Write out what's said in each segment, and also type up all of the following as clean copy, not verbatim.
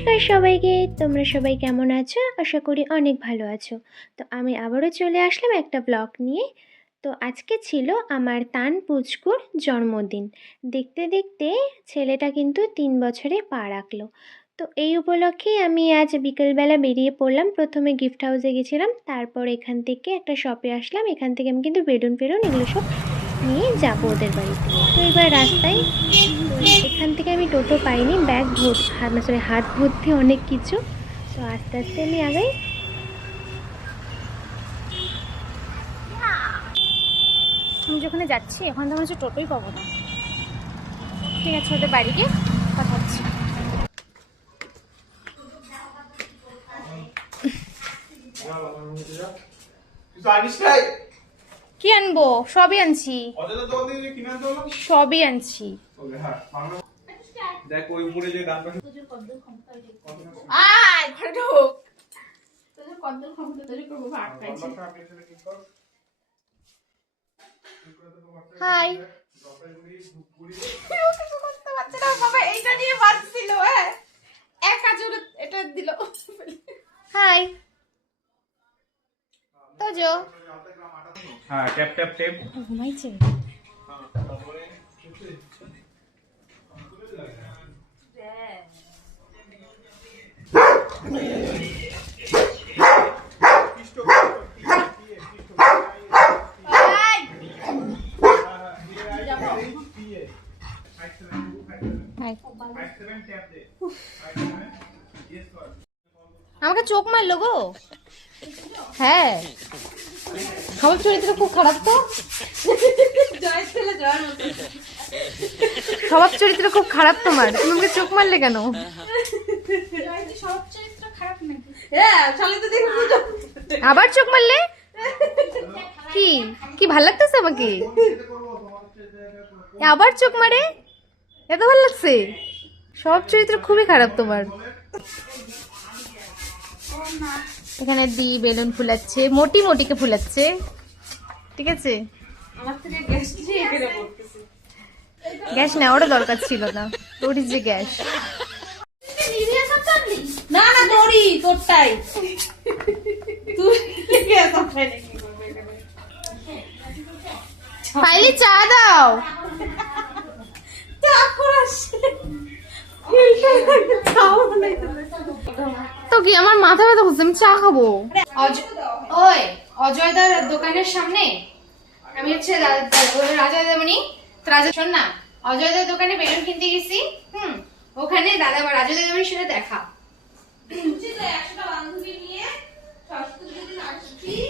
নমস্কার সবাইকে, তোমরা সবাই কেমন আছো? আশা করি অনেক ভালো আছো। তো আমি আবারও চলে আসলাম একটা ব্লগ নিয়ে। তো আজকে ছিল আমার তান পুচকুর জন্মদিন। দেখতে দেখতে ছেলেটা কিন্তু 3 বছরে পা রাখলো। তো এই উপলক্ষেই আমি আজ বিকেলবেলা বেরিয়ে পড়লাম। প্রথমে গিফট হাউসে গেছিলাম, তারপর এখান থেকে একটা শপে আসলাম। এখান থেকে আমি কিন্তু বেলুন এগুলো সব নিয়ে যাবো ওদের বাড়িতে। তো এবার রাস্তায় এখান থেকে আমি টোটো পাইনি, ব্যাগ ভর্তি হাত ভর্তি অনেক কিছু। তো আস্তে আস্তে আমি আগাই। আমি যেখানে যাচ্ছি এখন তো মনে হচ্ছে টোটোই পাবো না। ঠিক আছে, ওদের বাড়ি গিয়ে কথা হচ্ছে। কি আনবো? সবই আনছি, সবই আনছি। দেখ ওই উপরে যে গানটা আয় ঘরে ঢোক। তোদের কদ্দুর ক্ষমতা তৈরি করবো ভাত খাইছি। হাই। কিছু করতে পারছে না বাবা, এইটা নিয়ে বাঁচছিল। হ্যাঁ, একা জোরে এটা দিল। হাই তোজো। হ্যাঁ ট্যাপ ট্যাপ ট্যাপ ঘুমাইছে। তারপরে আমাকে চোখ মারলো গো। হ্যাঁ, সব চরিত্র খুব খারাপ তো। স্বভাব চরিত্র খুব খারাপ তোমার, তুমি আমাকে চোখ মারলে কেন? আবার চোখ মারলে? কি কি ভাল লাগতেছে আমাকে? আবার চোখ মারে, এত ভালো লাগছে? সব চরিত্র খুবই খারাপ তোমার। এখানে দি বেলুন ফুলাচ্ছে, মোটি মোটিকে ফুলাচ্ছে। ঠিক আছে, গ্যাস নেওয়ারও দরকার ছিল না, তোর যে গ্যাস। না না তোরই, তোরটাই তুই ফাইলি চা দাও। তো কি আমার মাথা ব্যথা করছে, আমি চা খাবো। ওই অজয়দার দোকানের সামনে আমি হচ্ছে রাজা দামনি। রাজা শোন না, অজয়দার দোকানে বেলুন কিনতে গেছি। ওখানে দাদা বা রাজা দামনির সাথে দেখা।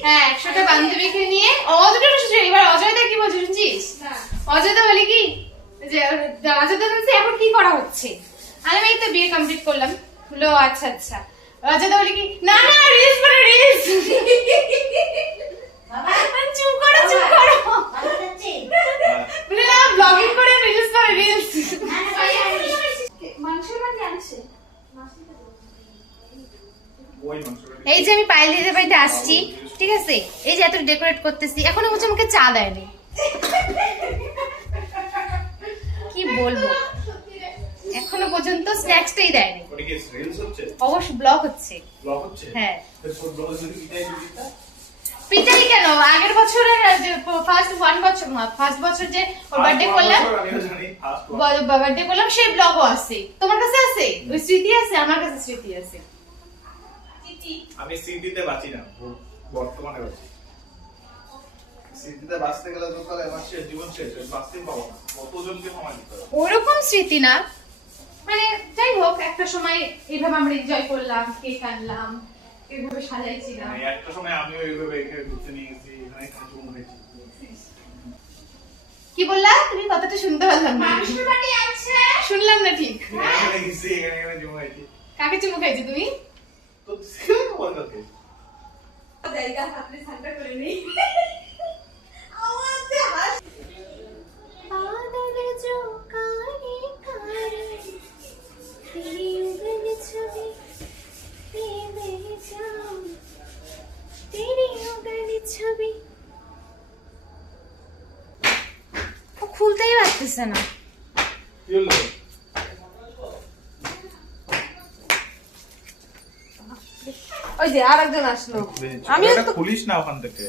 হ্যাঁ, 100টা বান্ধবীকে নিয়ে এবার অজয়দা কি বলছে শুনছিস? অজয়দা বলে কি যে রাজাদা বলছে এখন কি করা হচ্ছে। আমি এই তো বিয়ে কমপ্লিট করলাম। বললো আচ্ছা আচ্ছা। রাজাদা বলে কি না না রিলস করে রিলস। চুপ করো চুপ করো। বলে না ব্লগিং করে রিলস করে রিলস। মাংসের মানে আনছে। এই যে আমি পায়েল দিদির বাড়িতে আসছি, ঠিক আছে, এই যে এত ডেকোরেট করতেছি, এখনো বলছে আমাকে চা দেয়নি। কি বলবো, এখনো পর্যন্ত স্ন্যাক্সটাই দেয়নি। অবশ্য ব্লগ হচ্ছে। হ্যাঁ, পিটাই কেন? আগের বছরের ফার্স্ট বছর যে বার্থডে করলাম, বার্থডে করলাম, সেই ব্লগও আছে। তোমার কাছে আছে ওই স্মৃতি? আছে, আমার কাছে স্মৃতি আছে। আমি সিটিতে বাঁচি না, বর্তমানে বাঁচি। সিটিতে বাঁচতে গেলে তো তাহলে আমার জীবন শেষ, বাঁচতেই পাবো না। কতজনকে সময় দিতে হবে? ওরকম স্মৃতি না, মানে যাই হোক একটা সময় এইভাবে আমরা এনজয় করলাম, কেক আনলাম, এইভাবে সাজাইছিলাম। একটা সময় আমিও এইভাবে এখানে ঘুরতে নিয়ে গেছি, এখানে কিছু হয়েছে। কি বললা তুমি? কথাটা শুনতে পারলাম না। মাংসের বাটি আছে, শুনলাম না ঠিক। এখানে গেছি, এখানে জমা হয়েছে। কাকে চুমু খাইছো তুমি? তো সিল বল করতে জায়গা হাতে ঠান্ডা করে নেই। খুলতেই পারতেছে না। ওই যে আরেকজন আসলো। আমিও এটা তো খুলিস না ওখান থেকে।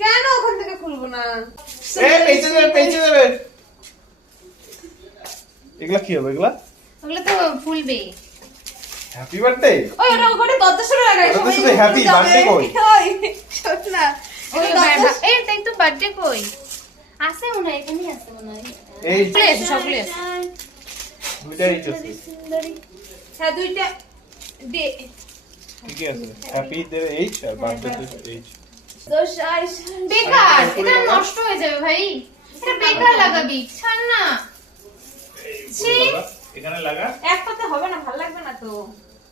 কেন ওখান থেকে খুলবো না? পেঁচে দেবে। এগুলা কি হবে এগুলা? ওগুলো তো ফুলবে। Happy birthday. ওই ওটা ওখানে দরজা সরে লাগাই। ওটা তো শুধু happy birthday কই? ওই শোন না। ওই এটা দরজা এই তাই তো বার্থডে কই আছে মনে হয়, এখানেই আছে মনে হয়। এই খুলে এসো, সব খুলে এসো। দুইটাই আছে। হ্যাঁ দুইটা দে। ঠিকই আছে। হ্যাপি দেবে এইচ আর বার্থডে দেবে এইচ। বেকার, এটা নষ্ট হয়ে যাবে ভাই, এটা বেকার লাগাবি, ছাড় না। ছি। এখানে লাগা। একটাতে হবে না, ভালো লাগবে না তো।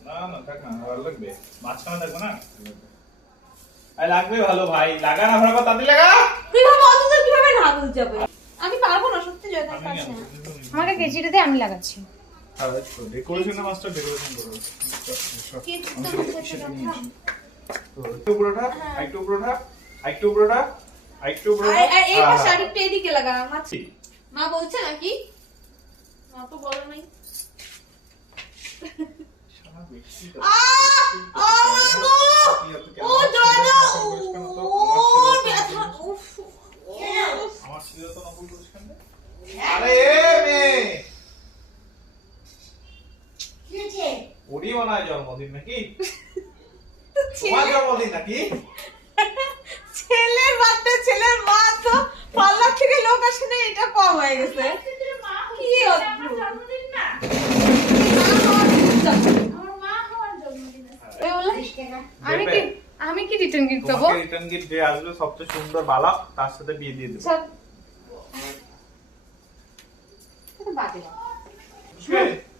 না থাক না, ভালো লাগবে। মাঝখানে থাকবে না। আই লাগবে ভালো ভাই। লাগা না ভালো তাতে লাগা। তুই ভাবে অত কিভাবে না বল যাবে? আমি পারবো না সত্যি, জয়দার পারছে না। আমাকে কেজিটা দিয়ে আমি লাগাচ্ছি। আর ডেকোরেশনের মাস্টার ডেকোরেশন করো। একটু উপরটা, একটু উপরটা, একটু উপরটা, একটু উপরটা। আর এই পাশে আরেকটা এদিকে লাগা। মা বলছে নাকি? মা তো বলে নাই। ও জয়দা, ও ব্যথা, উফ। আমার ছিল তো নকল করিস কেন? আরে মেয়ে ওরই মনে হয় জন্মদিন নাকি? তোমার জন্মদিন নাকি? ছেলের বার্থডে, ছেলের মা তো পার্লার থেকে লোক আসে না, এটা কম হয়ে গেছে। কি অদ্ভুত। আমি কি রিটার্ন গিফট পাবো? তোমাকে রিটার্ন গিফট যে আসবে সবচেয়ে সুন্দর বালা, তার সাথে বিয়ে দিয়ে দেবো।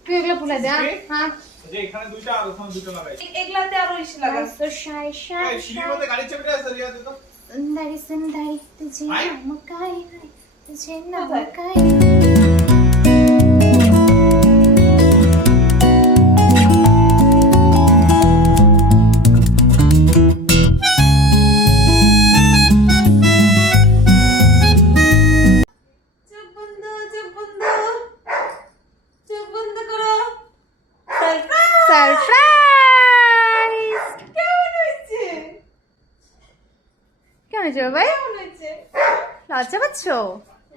তুই এগুলো ভুলে দে। হ্যাঁ যে এখানে দুইটা আর ওখানে দুটো লাগাই। এগুলাতে আরো ইস লাগা। তো শাই শাই এই সিঁড়ির মধ্যে গাড়ির চাবিটা আছে, রিয়া দে তো। সুন্দরী সুন্দরী তুঝে আয়। নমকাই তুঝে কোথায়? নমকাই। চোখ বন্ধ, চোখ বন্ধ, চোখ বন্ধ করো। সারপ্রাইজ! কেমন হয়েছে? কেমন হয়েছে বাবাই? কেমন হয়েছে? লজ্জা পাচ্ছ?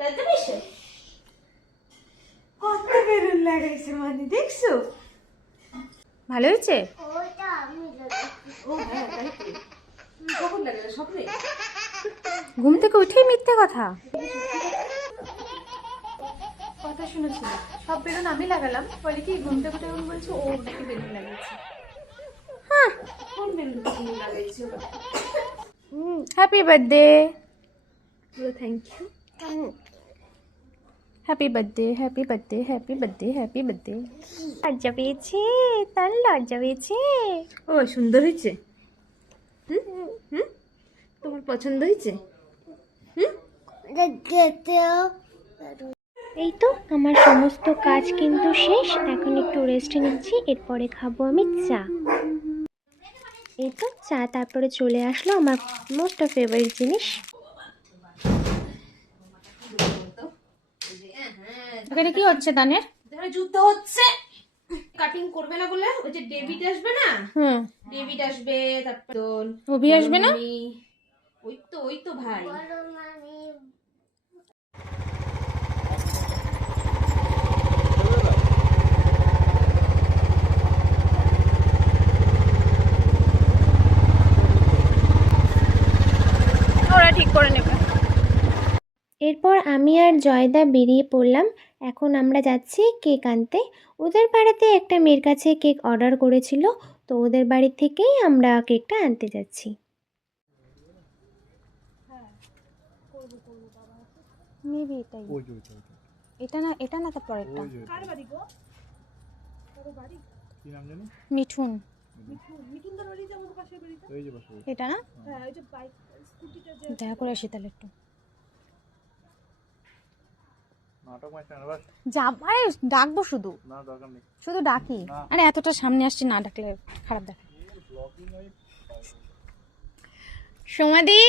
লজ্জা পেয়েছে? কত বেলুন লাগাইছে মানে দেখছো? ভালো হয়েছে? ও হ্যাঁ তাই তো। কখন লাগালে স্বপ্নে? ঘুম থেকে উঠেই মিথ্যে কথা কথা শুনেছিল। সব বেলুন আমি লাগালাম, বলে কি ঘুম থেকে উঠে এখন বলছে ও নাকি বেলুন লাগিয়েছে। কোন বেলুন তুমি লাগাইছো? Happy birthday. Thank you. Happy birthday, happy birthday, happy birthday, happy birthday. লজ্জা পেয়েছে, তার লজ্জা পেয়েছে। ও সুন্দর হয়েছে। হুম হুম তোমার পছন্দ হয়েছে? এই তো আমার সমস্ত কাজ কিন্তু শেষ, এখন একটু রেস্ট নিচ্ছি, এরপরে খাবো আমি চা। এই তো চা, তারপরে চলে আসলো আমার মোস্ট ফেভারিট জিনিস। এখানে কি হচ্ছে দানের? এখানে যুদ্ধ হচ্ছে। কাটিং করবে না বলে ওই যে ডেভিড আসবে না, হুম, ডেভিড আসবে, তারপর অভি আসবে না? ওই তো ভাই। ওরা ঠিক করে নেবে। এরপর আমি আর জয়দা বেরিয়ে পড়লাম। এখন আমরা যাচ্ছি কেক আনতে। ওদের বাড়িতে একটা মেয়ের কাছে কেক অর্ডার করেছিল, তো ওদের বাড়ি থেকেই আমরা কেকটা আনতে যাচ্ছি। মেবি এটাই, এটা না, এটা না, তার পরেরটা। কি নাম জানি? মিঠুন, এটা না? দেখা করে আসি তাহলে একটু। নাটক মারছে না বাস। আরে ডাকবো শুধু, না দরকার নেই। শুধু ডাকি। না। আরে এতটা সামনে আসছি, না ডাকলে খারাপ দেখায়। সমাধি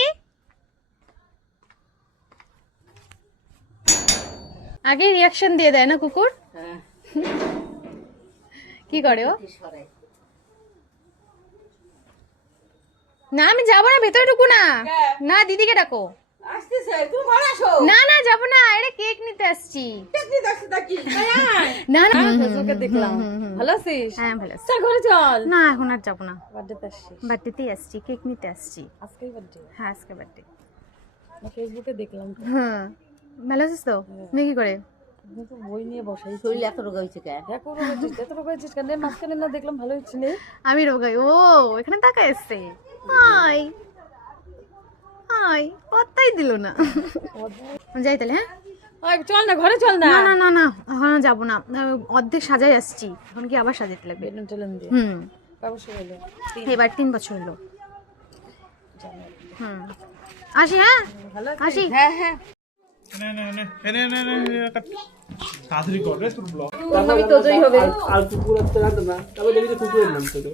আগে রিয়াকশন দিয়ে দেয় না কুকুর? কি করে ও? না আমি যাবো না, ভেতরে ঢুকু না। না দিদিকে ডাকো। আসতেছে তুমি ঘরে আসো। না না যাবো না, আরে কেক নিতে আসছি। দেখতে দেখতে দেখি না না ফেসবুকে দেখলাম। ভালো আছিস? হ্যাঁ ভালো আছি। চল ঘরে চল। না এখন আর যাবো না, বার্থডেতে আসছিস? বার্থডেতেই আসছি, কেক নিতে আসছি। আজকেই বার্থডে? হ্যাঁ আজকে বার্থডে। ফেসবুকে দেখলাম তো। হ্যাঁ ভালো আছিস তো? তুমি কি করে? আমি তো বই নিয়ে বসাই। শরীর এত রোগা হয়েছে কেন? এত রোগা হয়েছিস কেন? মাঝখানে না দেখলাম ভালো হচ্ছে না। আমি রোগাই। ও এখানে তাকায় এসছে। হাই হাই পত্তাই দিল না। যাই তাহলে। হ্যাঁ ওই চল না ঘরে চল না। না না না না এখন যাবো না, অর্ধেক সাজাই আসছি, এখন কি আবার সাজাতে লাগবে? বেলুন টেলুন দিয়ে। হুম অবশ্য হলো। এবার 3 বছর হলো। আসি। হ্যাঁ ভালো আসি। হ্যাঁ হ্যাঁ। নে নে নে নে নে নে নে তাড়াতাড়ি কর রে তোর ব্লগ। আমি তোজই হবে। আর কুকুর আসতে রাখতো না, তারপর দেখি যে কুকুরের নাম ছিল।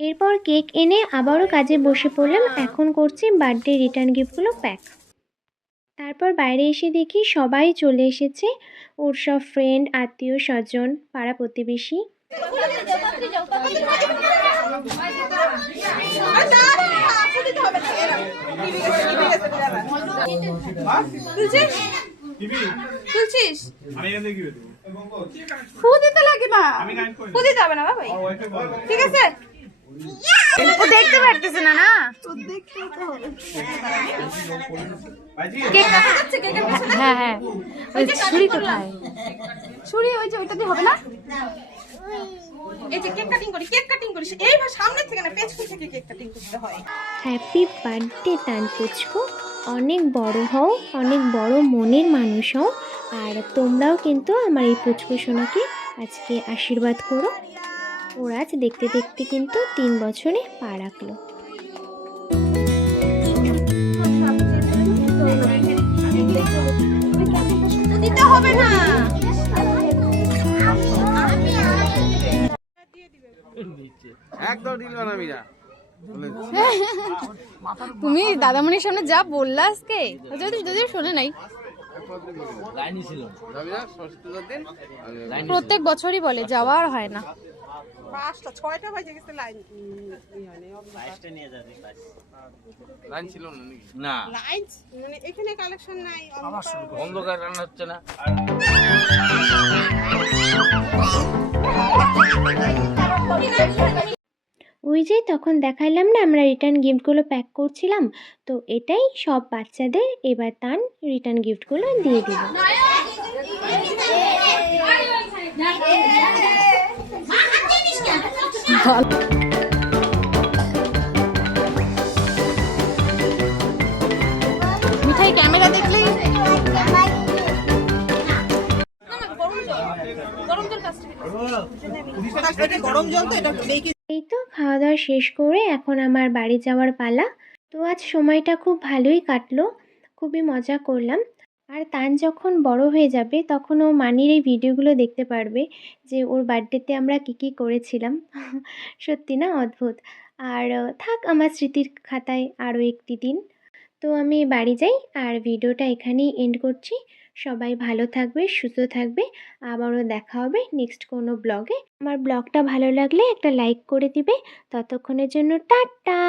এরপর কেক এনে আবারও কাজে বসে পড়লাম। এখন করছি বার্থডে রিটার্ন গিফটগুলো প্যাক। তারপর বাইরে এসে দেখি সবাই চলে এসেছে, ওর সব ফ্রেন্ড, আত্মীয় স্বজন, পাড়া প্রতিবেশী। টিভি তুলছিস? আমি এখান থেকে কি দেবো? ফু দিতে লাগে না। আমি কানেক্ট করি। ফু দিতে হবে না ভাই। ওয়াইফাই বন্ধ। ঠিক আছে? ও দেখতে পারতেছে না। না ভাইজি কেক আচ্ছা কেকের পিছনে হ্যাঁ হ্যাঁ ওই ছুরি কোথায়? ছুরি ওই যে ওইটা দিয়ে হবে না? এই যে কেক কাটিং করি, কেক কাটিং করিস এইভাবে সামনে থেকে না পেছন থেকে কেক কাটিং করতে হয়। হ্যাপি বার্থডে টান পুচকু, অনেক বড় হও, অনেক বড় মনের মানুষ হও। আর তোমরাও কিন্তু আমার এই পুচকু সোনাকে আজকে আশীর্বাদ করো। ওর আজ দেখতে দেখতে কিন্তু 3 বছরে পা রাখলো। দিতে হবে না। একদম দিল না মিরা। তুমি দাদামণির সামনে যা বললা আজকে, যদি যদিও শোনে নাই। যাবি না সরস্বতী পূজার দিন? প্রত্যেক বছরই বলে, যাওয়া আর হয় না। 5টা 6টা বাজে গেছে লাইন লাইন ছিল না নাকি? না, লাইন মানে এখানে কালেকশন নাই। অন্ধকার রান্না হচ্ছে না। ওই যে তখন দেখাইলাম না আমরা রিটার্ন গিফটগুলো প্যাক করছিলাম, তো এটাই সব বাচ্চাদের এবার তান রিটার্ন গিফটগুলো দিয়ে দিল। মিঠাই ক্যামেরা দেখলেই এই তো খাওয়া দাওয়া শেষ করে এখন আমার বাড়ি যাওয়ার পালা। তো আজ সময়টা খুব ভালোই কাটলো, খুবই মজা করলাম। আর তান যখন বড় হয়ে যাবে তখন ও মানির এই ভিডিওগুলো দেখতে পারবে যে ওর বার্থডেতে আমরা কী কী করেছিলাম। সত্যি না অদ্ভুত। আর থাক আমার স্মৃতির খাতায় আরও একটি দিন। তো আমি বাড়ি যাই আর ভিডিওটা এখানেই এন্ড করছি। সবাই ভালো থাকবে, সুস্থ থাকবে। আবারও দেখা হবে নেক্সট কোনো ব্লগে। আমার ব্লগটা ভালো লাগলে একটা লাইক করে দিবে। ততক্ষণের জন্য টাটা।